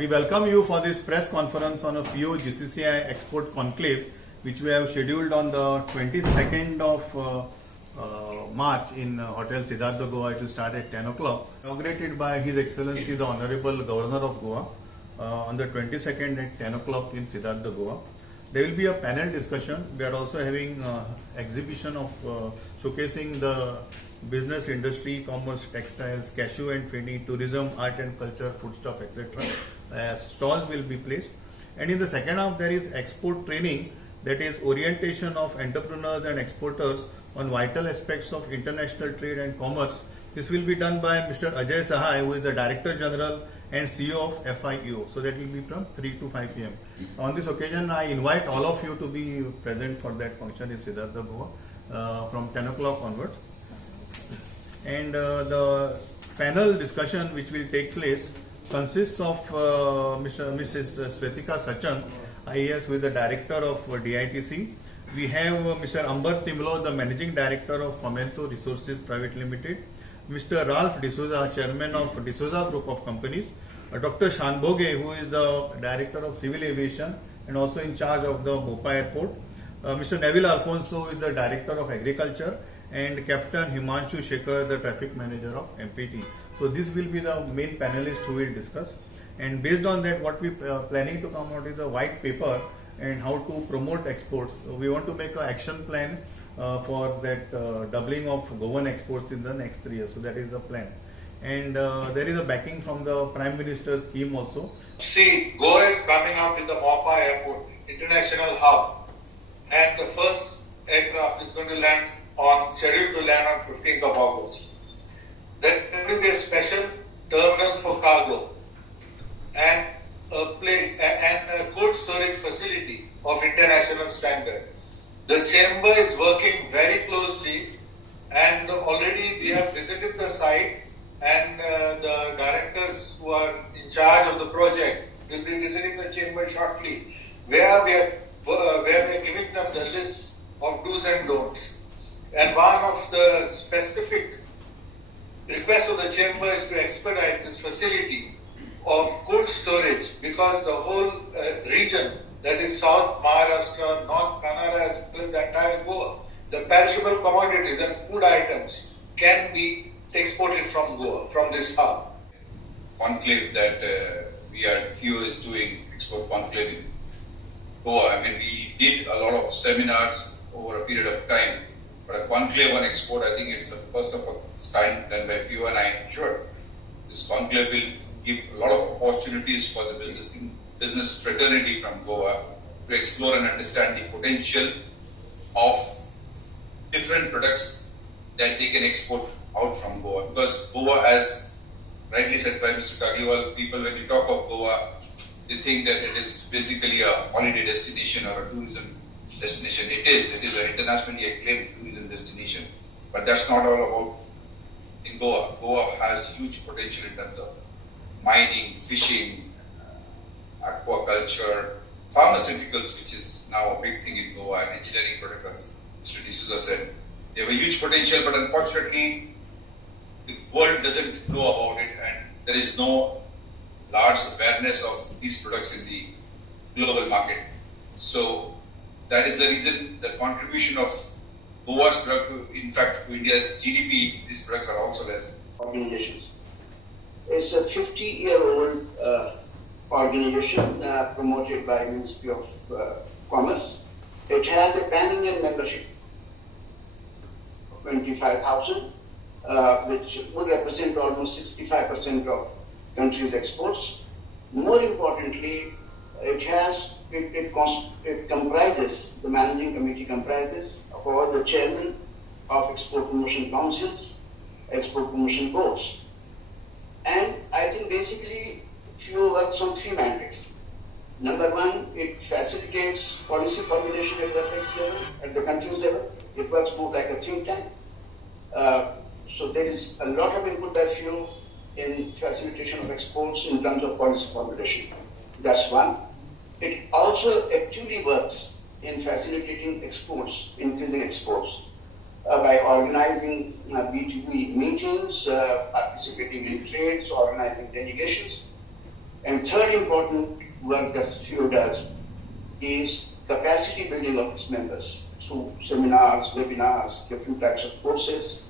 We welcome you for this press conference on a FIEO GCCI Export Conclave, which we have scheduled on the 22nd of March in Hotel Siddhartha Goa. It will start at 10 o'clock. Inaugurated by His Excellency the Honorable Governor of Goa on the 22nd at 10 o'clock in Siddhartha Goa. There will be a panel discussion. We are also having exhibition of showcasing the business, industry, commerce, textiles, cashew and fenny, tourism, art and culture, foodstuff, etc. Stalls will be placed. And in the second half, there is export training, that is orientation of entrepreneurs and exporters on vital aspects of international trade and commerce. This will be done by Mr. Ajay Sahai, who is the Director General and CEO of FIEO. So that will be from 3 to 5 p.m. On this occasion, I invite all of you to be present for that function in Siddhartha Goa from 10 o'clock onwards. And the panel discussion which will take place consists of Mrs. Svetika Sachan, IAS, who is the Director of DITC. We have Mr. Ambar Timlo, the Managing Director of Fomento Resources Private Limited. Mr. Ralph D'Souza, Chairman of D'Souza Group of Companies. Dr. Shanboge, who is the Director of Civil Aviation and also in charge of the Bhopal Airport. Mr. Neville Alfonso is the Director of Agriculture, and Captain Himanshu Shekhar, the Traffic Manager of MPT. So this will be the main panelists who will discuss. And based on that, what we are planning to come out is a white paper and how to promote exports. So we want to make an action plan for that doubling of Goan exports in the next 3 years. So that is the plan. And there is a backing from the Prime Minister's scheme also. See, Goa is coming up with the Mopa Airport, international hub. And the first aircraft is going to land scheduled to land on 15th of August. There will be a special terminal for cargo and a cold storage facility of international standard. The chamber is working very closely, and already we have visited the site, and the directors who are in charge of the project will be visiting the chamber shortly, where we are giving them the list of do's and don'ts. And one of the specific requests of the chamber is to expedite this facility of cold storage, because the whole region, that is South Maharashtra, North Kannada, as well as the entire Goa, the perishable commodities and food items can be exported from Goa, from this hub. Conclave that FIEO is doing, export conclave in Goa. I mean, we did a lot of seminars over a period of time. But a conclave on export, I think it's the first of its kind done by FIEO, and I'm sure this conclave will give a lot of opportunities for the business fraternity from Goa to explore and understand the potential of different products that they can export out from Goa. Because Goa, as rightly said by Mr. Tagliwal, people, when you talk of Goa, they think that it is basically a holiday destination or a tourism destination. It is an internationally acclaimed tourism destination, but that's not all about in Goa. Goa has huge potential in terms of mining, fishing, aquaculture, pharmaceuticals, which is now a big thing in Goa, and engineering products, as Mr. D'Souza said. They have a huge potential, but unfortunately the world doesn't know about it, and there is no large awareness of these products in the global market. So that is the reason the contribution of Goa's product, in fact, to India's GDP, these products are also less. Organizations. It's a 50-year-old organization promoted by Ministry of Commerce. It has a pan-Indian membership of 25,000, which would represent almost 65% of country's exports. More importantly, it comprises, the managing committee comprises of all the chairmen of export promotion councils, export promotion boards. And I think basically FIEO works on 3 mandates. Number 1, it facilitates policy formulation at the next level, at the country's level. It works more like a think tank. So there is a lot of input by FIEO in facilitation of exports in terms of policy formulation. That's one. It also actively works in facilitating exports, increasing exports, by organizing B2B meetings, participating in trades, organizing delegations. And third important work that FIEO does is capacity building of its members through seminars, webinars, different types of courses,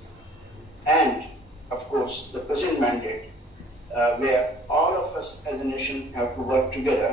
and of course the present mandate where all of us as a nation have to work together